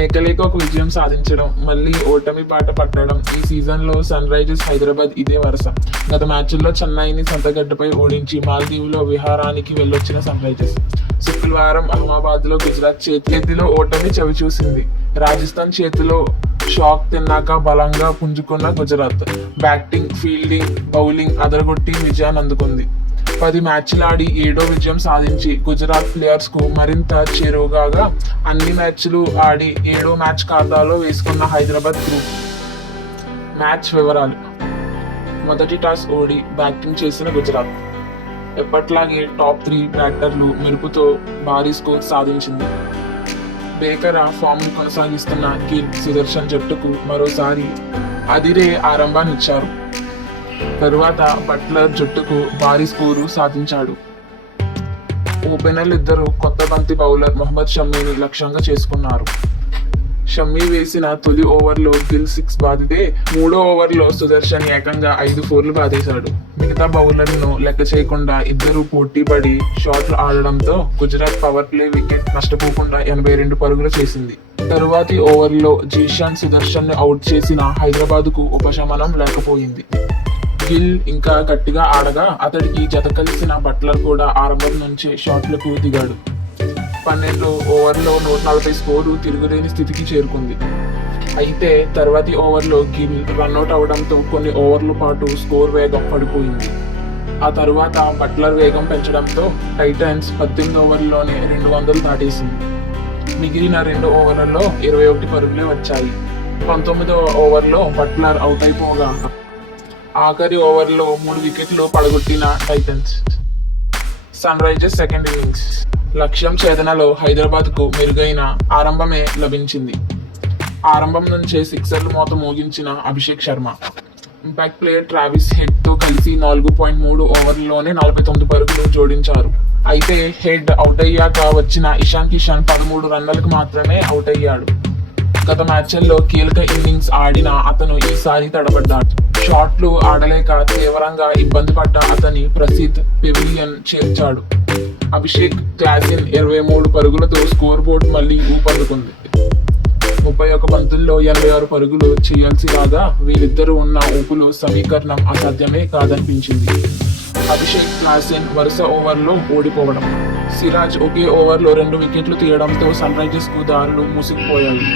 లేక ఒక విజయం సాధించడం, మళ్ళీ ఓటమి బాట పట్టడం. ఈ సీజన్లో సన్ రైజర్స్ హైదరాబాద్ ఇదే వరుస. గత మ్యాచ్ల్లో చెన్నైని సొంతగడ్డపై ఓడించి మాల్దీవులో విహారానికి వెళ్ళొచ్చిన సన్ రైజర్స్ శుక్రవారం అహ్మదాబాద్లో గుజరాత్ చేతిలో ఓటమి చవిచూసింది. రాజస్థాన్ చేతిలో షాక్ తిన్నాక బలంగా పుంజుకున్న గుజరాత్ బ్యాటింగ్, ఫీల్డింగ్, బౌలింగ్ అదరగొట్టి విజయాన్ని అందుకుంది. 10 మ్యాచ్లాడి 7వ విజయం సాధించి గుజరాత్ ప్లేయర్స్ కు మరింత చేరువగా అన్ని మ్యాచ్లు ఆడి 7వ మ్యాచ్ ఖాతాలో వేసుకున్న హైదరాబాద్ గ్రూప్. మ్యాచ్ వివరాలు. మొదటి టాస్ ఓడి బ్యాటింగ్ చేసిన గుజరాత్ ఎప్పట్లాగే టాప్ 3 బ్యాటర్లు మెరుపుతో భారీ స్కోర్ సాధించింది. భేకర ఫామ్ కొనసాగిస్తున్న గిల్, సుదర్శన్ జట్టుకు మరోసారి అదిరే ఆరంభాన్నిచ్చారు. తరువాత బట్లర్ జట్టుకు భారీ స్కోరు సాధించాడు. ఓపెనర్లు ఇద్దరు కొత్త బంతి బౌలర్ మొహమ్మద్ షమీని లక్ష్యంగా చేసుకున్నారు. షమీ వేసిన తొలి ఓవర్లో గిల్ 6 బాదితే 3వ ఓవర్లో సుదర్శన్ ఏకంగా 5 4లు బాదేశాడు. మిగతా బౌలర్లను లెక్క చేయకుండా ఇద్దరు పోటీపడి షాట్లు ఆడడంతో గుజరాత్ పవర్ ప్లే వికెట్ నష్టపోకుండా 82 పరుగులు చేసింది. తరువాతి ఓవర్లో జీషాన్ సుదర్శన్ ను అవుట్ చేసిన హైదరాబాద్కు ఉపశమనం లేకపోయింది. గిల్ ఇంకా గట్టిగా ఆడగా అతడికి జత కలిసిన బట్లర్ కూడా ఆరంభం నుంచే షాట్లకు దిగాడు. 12 ఓవర్లో 140 స్కోరు తిరుగులేని స్థితికి చేరుకుంది. అయితే తర్వాతి ఓవర్లో గిల్ రన్అట్ అవడంతో కొన్ని ఓవర్ల పాటు స్కోర్ వేగం పడిపోయింది. ఆ తరువాత బట్లర్ వేగం పెంచడంతో టైటన్స్ 18 ఓవర్లలోనే 200 దాటేసింది. మిగిలిన 2 ఓవర్లలో 21 పరుగులే వచ్చాయి. 19వ ఓవర్లో బట్లర్ అవుట్ అయిపోగా ఆఖరి ఓవర్లో 3 వికెట్లు పడగొట్టిన Titans. Sunrisers second innings. లక్ష్యం ఛేదనలో హైదరాబాద్కు మెరుగైన ఆరంభమే లభించింది. ఆరంభం నుంచే సిక్సర్లు మోత మోగించిన Abhishek Sharma, impact player Travis Head తో కలిసి 4.3 ఓవర్లలోనే 49 పరుగులు జోడించారు. అయితే హెడ్ అవుట్ అయ్యాక వచ్చిన ఇషాన్ కిషన్ 13 రన్లకు మాత్రమే అవుట్ అయ్యాడు. గత మ్యాచ్ల్లో కీలక ఇన్నింగ్స్ ఆడిన అతను ఈసారి తడబడ్డాడు. షాట్లు ఆడలేక తీవ్రంగా ఇబ్బంది పడ్డ అతని ప్రసిద్ధ్ పెవిలియన్ చేర్చాడు. అభిషేక్ క్లాసిన్ 23 పరుగులతో స్కోర్ బోర్డ్ మళ్లీ ఊపందుకుంది. 31 బంతుల్లో 86 పరుగులు చేయాల్సి రాగా వీళ్ళిద్దరూ ఉన్న ఊపులో సమీకరణం అసాధ్యమే కాదనిపించింది. అభిషేక్, క్లాసిన్ వరుస ఓవర్లో ఓడిపోవడం, సిరాజ్ ఒకే ఓవర్లో 2 వికెట్లు తీయడంతో సన్ రైజర్స్ కు దారులు మూసుకుపోయాయి.